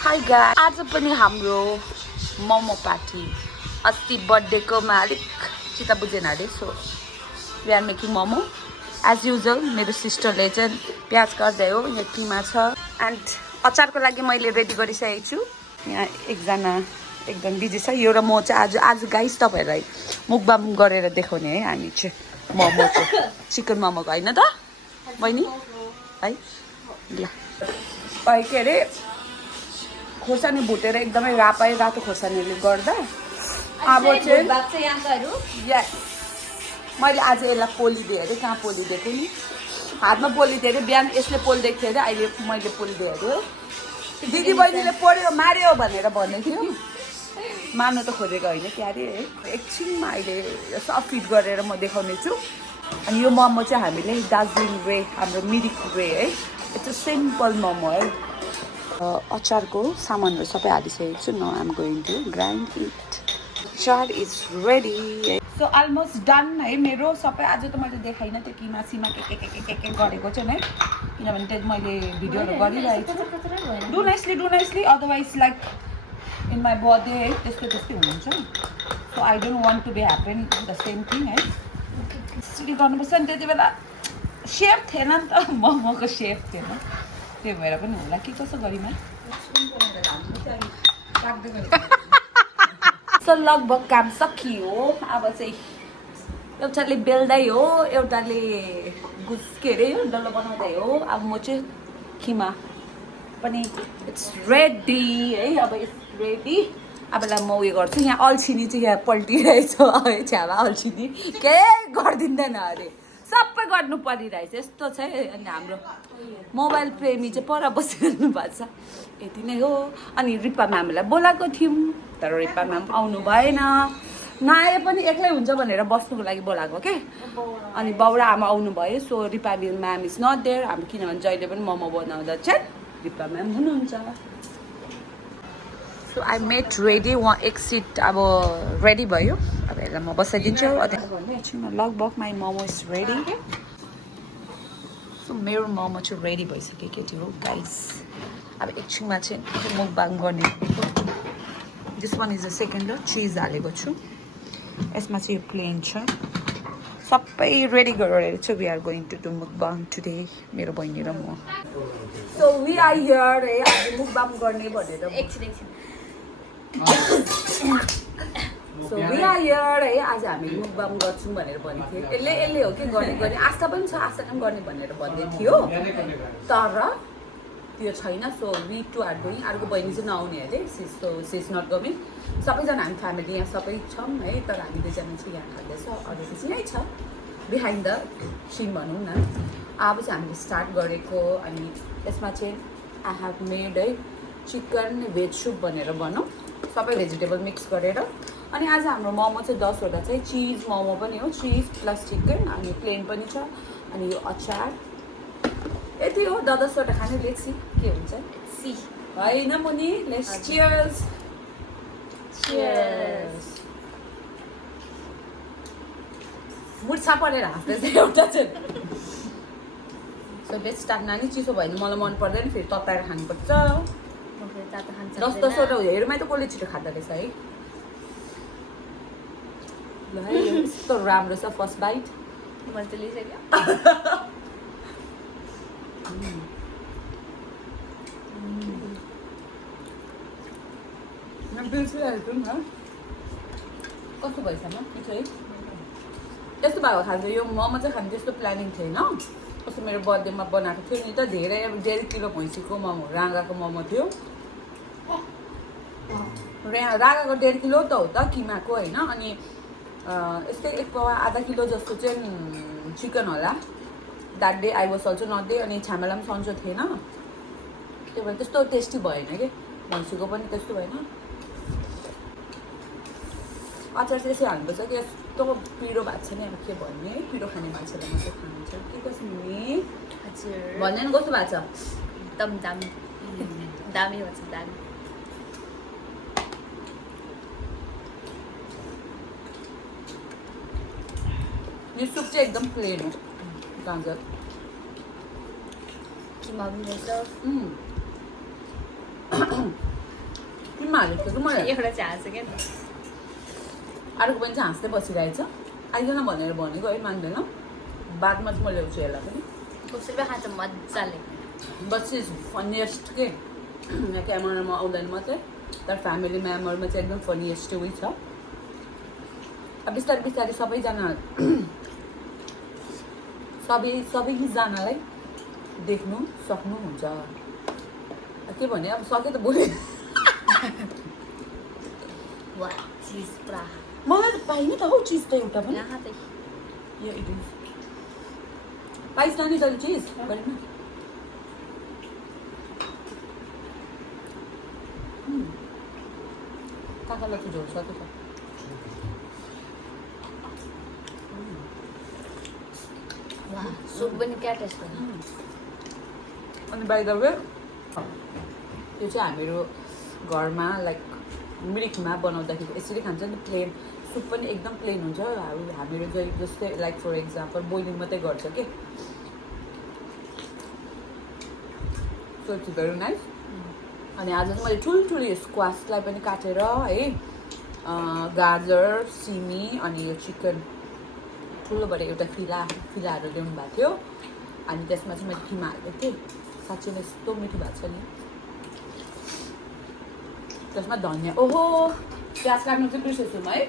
High guys, आज पनि हाम्रो मोमो पार्टी। अस्ति बर्थडेकोमा अलिक चित्त बुझेन अरे, so we are making momo as usual. मेरो सिस्टरले चाहिँ प्याज काट्दै हो, यहाँ किमा छ एन्ड अचारको लागि मैले रेडी गरिसकेको छु। यहाँ एकजना एकदम बिजी छ, यो र म चाहिँ आज गाइस तपाईँहरूलाई मुकबाम गरेर देखाउने है। हामी चाहिँ मोमो चाहिँ चिकन मोमोको होइन त बहिनी है। ल के अरे खोर्सानी भुटेर एकदमै रातो खोर्सानीले गर्दा अब चाहिँ यस मैले आज यसलाई पोलिदिएँ अरे। कहाँ पोलिदिएको नि, हातमा पोलिदिएँ अरे। बिहान यसले पोलिदिएको थियो अरे, अहिले मैले पोलिदिएँ अरे। दिदी बहिनीले पोल्यो मार्यो भनेर भन्दै थियो, मार्नु त खोजेको होइन क्या अरे। एकछिनमा अहिले सब फिट गरेर म देखाउने छु। अनि यो मोमो चाहिँ हामीले दार्जिलिङ वे, हाम्रो मिरिक वे है। इट्स अ सिम्पल मोमो है। अचारको सामानहरू सबै हालिसकेको छु। Now I am going to grind it. अचार is ready. So almost done है मेरो सबै। आज त मैले देखाइनँ त्यो किमा सिमा के गरेको चाहिँ है, किनभने त्यो मैले भिडियोहरू गरिरहेको छु। Do nicely otherwise like in my birthday है त्यस्तै हुन्छ। So I don't want to be happen the same thing है। यसरी गर्नुपर्छ नि, त्यति बेला सेफ थिएन नि त, मोमोको सेफ थिएन, त्यो भएर पनि होला कि कसो गरिमा। सो लगभग काम सकियो। अब चाहिँ एउटाले बेल्दै हो, एउटाले के अरे डल्लो बनाउँदै हो। अब म चाहिँ किमा पनि इट्स रेडी है। अब इट्स रेडी। अबलाई म उयो गर्छु। यहाँ अल्छिनी चाहिँ यहाँ पल्टिरहेछ है, छ्यामा अल्छिनी केही गरिदिँदैन अरे, सबै गर्नु परिरहेछ। यस्तो छ है। अनि हाम्रो मोबाइल प्रेमी चाहिँ पर बसिरहनु भएको छ। यति नै हो। अनि रिपा म्यामलाई बोलाएको थियौँ, तर रिपा म्याम आउनु भएन। नआए पनि एक्लै हुन्छ भनेर बस्नुको लागि बोलाएको के। अनि बाउ र आमा आउनु भयो। So Ripa ma'am is not there. हाम्रो किनभने जहिले पनि मोमो बनाउँदा चाहिँ रिपा म्याम हुनुहुन्छ। So I made ready. उहाँ एक सिट अब रेडी भयो। अब यसलाई म बसाइदिन्छु। एकछिनमा लगभग my momo is ready. So मेरो मोमो चाहिँ रेडी भइसक्यो केटी हो गाइस। अब एकछिनमा चाहिँ मुकबाङ गर्ने। This one is the second. चिज हालेको छु यसमा चाहिँ। यो प्लेन छ, सबै रेडी गरेर चाहिँ we are going to do mukbang today, मेरो बहिनी र म। सो वी आर हियर है आज मुकबाङ गर्ने भनेर। सो वी आर हियर है। आज हामी मुकबाङ गर्छौँ भनेर भनेको थियो। यसले हो कि गर्ने आशा पनि छ, आशा पनि गर्ने भनेर भन्दै थियो, तर त्यो छैन। So we two are going. अर्को बहिनी चाहिँ नआउने अरे, सिज नट कमिङ। सबैजना हामी फ्यामिली यहाँ सबै छौँ है, तर हामी दुईजना चाहिँ यहाँ खाँदैछ, अरूहरू चाहिँ यहीँ छ बिहाइन्ड द सिन भनौँ न। अब चाहिँ हामीले स्टार्ट गरेको। अनि यसमा चाहिँ आई हेभ मेड है चिकन भेज सुप भनेर भनौँ, सबै भेजिटेबल मिक्स गरेर। अनि आज हाम्रो मोमो चाहिँ 10वटा चाहिँ चिज मोमो पनि हो, चिज प्लस चिकन, अनि प्लेन पनि छ, अनि यो अचार। यति हो। 10वटा खाने। लेट्सी के हुन्छ सी होइन मुनि। Let's cheers. चियर्स। मुर्छा परेर हाँस्दैछ एउटा चाहिँ। So best start. नानी चिसो भयो भने मलाई मन पर्दैन, फेरि तताएर खानुपर्छ। 10-10वटा हेरमै त कसले छिटो खाँदो रहेछ है। ल है, यस्तो राम्रो छ फर्स्ट बाइट। मैले त लिइसक्यो। कस्तो भएछ न पिछो है। यस्तो भएको खान्छ यो मोमो चाहिँ खानु त्यस्तो प्लानिङ थिएन। कस्तो मेरो बर्थडेमा बनाएको थियो नि त, धेरै 1.5 किलो भैँसीको मोमो, राँगाको मोमो थियो। राँगाको 1.5 किलो त हो त किमाको होइन। अनि यस्तै 1 पावा आधा किलो जस्तो चाहिँ चिकन होला। That day I was also not day. अनि छामालाई पनि सन्चो थिएन, त्यो भएर त्यस्तो टेस्टी भएन कि, भैँसीको पनि त्यस्तो भएन। अचार चाहिँ यसो हाल्नुपर्छ कि यस्तो पिरो भएको छ नि। अब के भन्ने, पिरो खाने मान्छेलाई मात्रै खानुहुन्छ के कसो नि। हजुर भन्ने नि कस्तो भएको छ। एकदम दामी दामी भन्छ, दामी। यो सुप चाहिँ एकदम प्लेन हो, गाजर किमा पनि रहेछ। सुनमा हालेको थियो कि मलाई एउटा चाहिँ हाँस्यो क्या त अर्को पनि चाहिँ हाँस्दै बसिरहेछ आइज न भनेर भनेको है मान्दैन बादमा चाहिँ म ल्याउँछु यसलाई पनि कसरी खान्छ मजाले बट इज फनिएस्ट के यहाँ क्यामेरामा आउँदैन मात्रै तर फ्यामिली मेम्बरमा चाहिँ एकदम फनिएस्ट उयो छ अब बिस्तारै बिस्तारै सबैजना सबैजनालाई देख्नु सक्नुहुन्छ के भने अब सके त बोले वा चिज पुरा मलाई त पाइने त हौ चिज त एउटा पनि यहाँ त यो इट इज पाइस लाने तैँले चिज गरेन काकालाई त झोल सक्यो त वा सुप पनि क्या टेस्ट अनि बाई द वे यो चाहिँ हामीहरू घरमा लाइक मिरिकमा बनाउँदाखेरि यसरी खान्छ नि प्लेन सुप पनि एकदम प्लेन हुन्छ हामीहरू चाहिँ जस्तै लाइक फर एक्जाम्पल बोइलिङ मात्रै गर्छ कि सो इट्स भेरी नाइस अनि आज चाहिँ मैले ठुल्ठुलो स्क्वासलाई पनि काटेर है गाजर सिमी अनि यो चिकन ठुलोबाट एउटा फिलाहरू ल्याउनु भएको थियो अनि त्यसमा चाहिँ मैले किमा हालेको थिएँ साँच्चै नै यस्तो मिठो भएको छ नि त्यसमा धनियाँ ओहो प्याज काट्नु चाहिँ बिर्सेछु है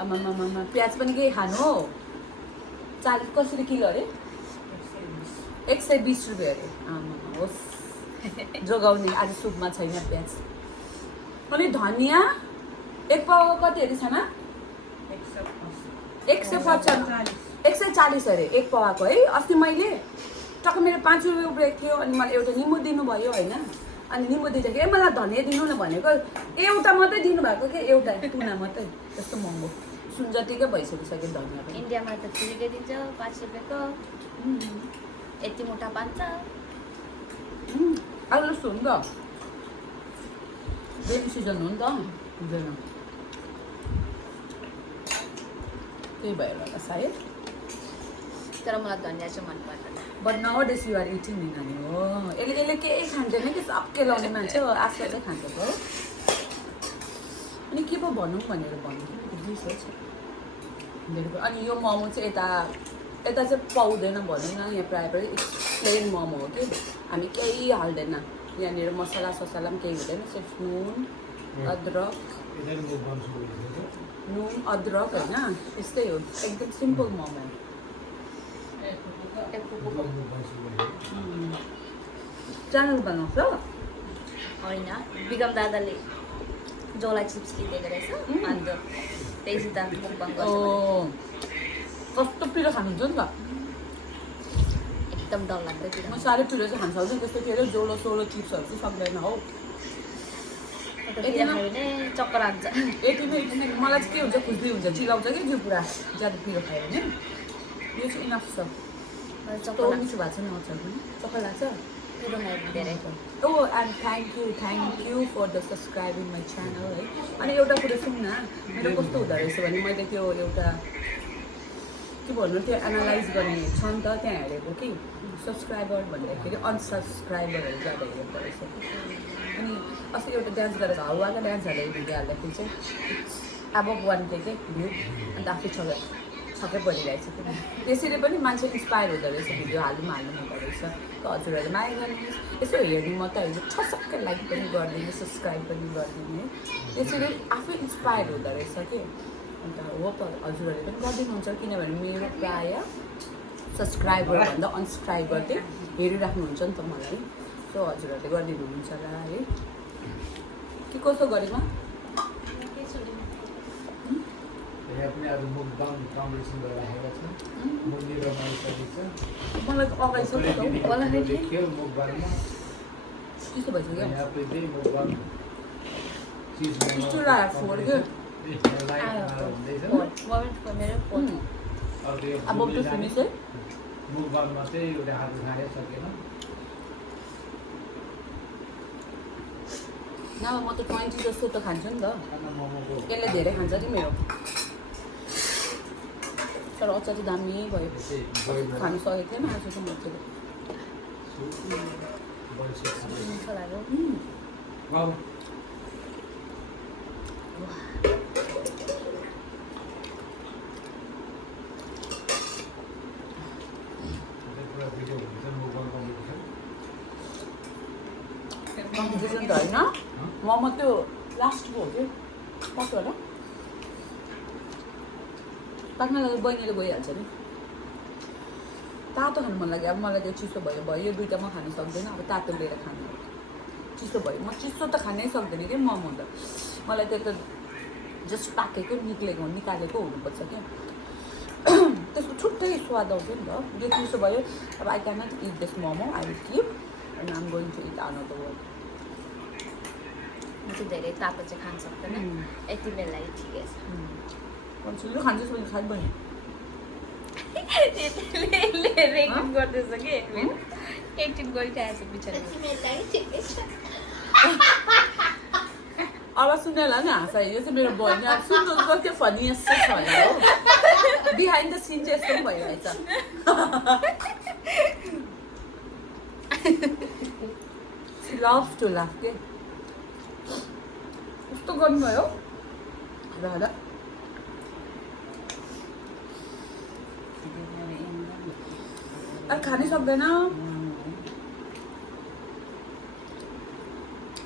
आमामामा प्याज पनि के खानु हो 40 कसरी किलो अरे 120 रुपियाँ अरे आमा होस् जोगाउने आज सुपमा छैन प्याज अनि धनियाँ एक पावा कति अरे छाना 140 अरे एक पावाको है अस्ति मैले टक्क मेरो 5 रुपियाँ उब्रेको थियो अनि मलाई एउटा निम्बु दिनुभयो होइन अनि निम्बु दिँदाखेरि मलाई धनियाँ दिनु न भनेको एउटा मात्रै दिनुभएको क्या एउटा टुना मात्रै त्यस्तो महँगो सुन जतिकै भइसकिसक्यो धनियाँ पनि इन्डियामा त फ्रीकै दिन्छ 5 रुपियाँको यति मोटा पान्छ आज जस्तो हो नि त रेनी सिजन हो नि त हुँदैन त्यही भएर होला सायद तर मलाई धनियाँ चाहिँ मन पर्दैन but now days you're eating नि नानी हो यसले केही खाँदैन कि सबके लाउने मान्छे हो आजकल चाहिँ खान्छ त हो अनि के पो भनौँ भनेर भन्नु छ अनि यो मोमो चाहिँ यता चाहिँ पाउँदैन भनौँ न यहाँ प्रायः प्रायः प्लेन मोमो हो कि हामी केही हाल्दैन यहाँनिर मसला ससला पनि केही हुँदैन सिर्फ नुन अदरक होइन यस्तै हो एकदम सिम्पल मोमो च्यानल बनाउँछ होइन विगम दादाले जौलाई चिप्स किनेको रहेछ अन्त त्यहीसित मुखबाङ गर्छ कस्तो पिरो खानुहुन्छ नि त एकदम डरलाग्दो पिरो म साह्रै पिरो चाहिँ खान सक्छु त्यस्तो के अरे जोलो सोलो चिप्सहरू चाहिँ सक्दैन हौ खायो भने चक्कर आउँछ यतिमै मलाई चाहिँ के हुन्छ खुसी हुन्छ चिलाउँछ कि जिउ पुरा ज्यादा पिरो खायो भने यो चाहिँ इनफ छ चक्कर मिठो भएको छ नि अचार पनि चक्कर लाग्छ पिरो खायो भने धेरै oh and thank you for the subscribing my channel है अनि एउटा कुरो सुन न मेरो कस्तो हुँदो रहेछ भने मैले त्यो एउटा के भन्नु त्यो एनालाइज गर्ने छ नि त त्यहाँ हेरेको कि सब्सक्राइबर भन्दाखेरि अनसब्सक्राइबरहरू ज्यादा हेर्दो रहेछ अनि अस्ति एउटा डान्स गरेको हावाको डान्सहरू भिडियो हाल्दाखेरि चाहिँ अब 1K के भ्यू अन्त आफै छक्कै परिरहेछ कि त्यसरी पनि मान्छे इन्सपायर हुँदो रहेछ भिडियो हाल्नु हुँदो रहेछ त हजुरहरूले माया गर्नुहोस् यसो हेर्नु मात्रै होइन ठसक्कै लाइक पनि गरिदिनु सब्सक्राइब पनि गरिदिनु है त्यसरी आफै इन्सपायर हुँदो रहेछ कि अन्त हो त हजुरहरूले पनि गरिदिनुहुन्छ किनभने मेरो प्रायः सब्सक्राइबरभन्दा अनसब्सक्राइबर चाहिँ हेरिराख्नुहुन्छ नि त मलाई सो हजुरहरूले गरिदिनुहुन्छ होला है के कसो गरेमा मलाई त अगाडि त्यस्तो भइसक्यो अब त्यो फिनिस है न म त 20 जस्तो त खान्छु नि त यसले धेरै खान्छ नि मेरो तर अचार चाहिँ दामी भयो खानु सकेको थिएन आज चाहिँ मजाले वाह पूरा भिडियो हुन्छ मोबाइल कम्पिटिसन कम्पिटिसन त होइन मोमो त्यो लास्टको हो कि कस्तो होला पाक्नलाई बहिनीले गइहाल्छ नि तातो खानु मन लाग्यो अब मलाई त्यो चिसो भयो यो दुइटा म खानु सक्दैन अब तातो लिएर खानु चिसो भयो म चिसो त खानै सक्दैन कि मोमो त मलाई त्यो त जस्ट पाकेको निकालेको हुनुपर्छ क्या त्यसको छुट्टै स्वाद आउँछ नि त यो चिसो भयो अब I can not eat this momo I will keep and I am going to eat another one म चाहिँ धेरै तातो चाहिँ खान सक्दैन यति बेला ठिकै छ यो खान्छस् भने खाइ बहिनी रेकर्ड गर्दैछ कि एक्टिङ गरिरहेको छ बिचरा अब सुनेर नि हाँसा यो चाहिँ मेरो बहिनी अब सुन्नु कति फनी यस्तो छ होइन हो बिहाइन्ड द सिन चाहिँ यस्तो पनि भइरहेछ लभ टु लाफ के कस्तो गर्नुभयो र अब खानै सक्दैन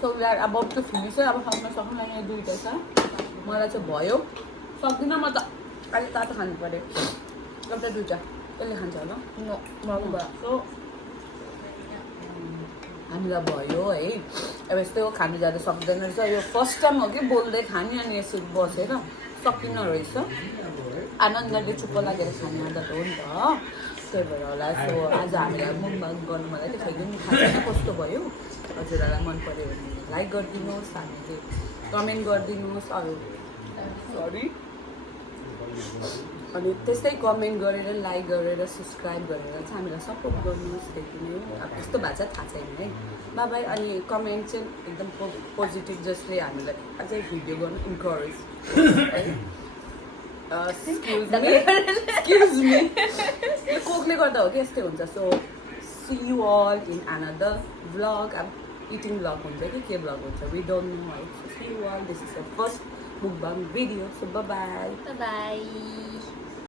सो यार अब त्यो फिनिस चाहिँ अब खाउन सक्नु यहाँ दुइटा छ मलाई चाहिँ भयो सक्दिनँ म त अहिले तातो खानु पऱ्यो एउटा दुइटा कसले खान्छ होला सो हामीलाई भयो है अब यस्तो खानु जाँदा सक्दैन रहेछ यो फर्स्ट टाइम हो कि बोल्दै खाने अनि यसरी बसेर सकिन्न रहेछ आनन्दले चुप्प लागेर खाने आदत हो नि त त्यही भएर होला सो आज हामीलाई मुखबाङ गर्नु मलाई चाहिँ खाइदिनु खाँदैन कस्तो भयो हजुरहरूलाई मन पऱ्यो भने लाइक गरिदिनुहोस् हामीले कमेन्ट गरिदिनुहोस् अरू सरी अनि त्यस्तै कमेन्ट गरेर लाइक गरेर सब्सक्राइब गरेर चाहिँ हामीलाई सपोर्ट गर्नुहोस् त्यति नै अब कस्तो भएको छ थाहा छैन है बाई अनि कमेन्ट चाहिँ एकदम पोजिटिभ जसले हामीलाई अझै भिडियो गर्नु इन्करेज है एक्सक्युज मी यो कोकले गर्दा हो कि यस्तै हुन्छ so see you all in another vlog अब इटिङ भ्लग हुन्छ कि के भ्लग हुन्छ वी डोन्ट नो है see you all this is the first mukbang video so bye by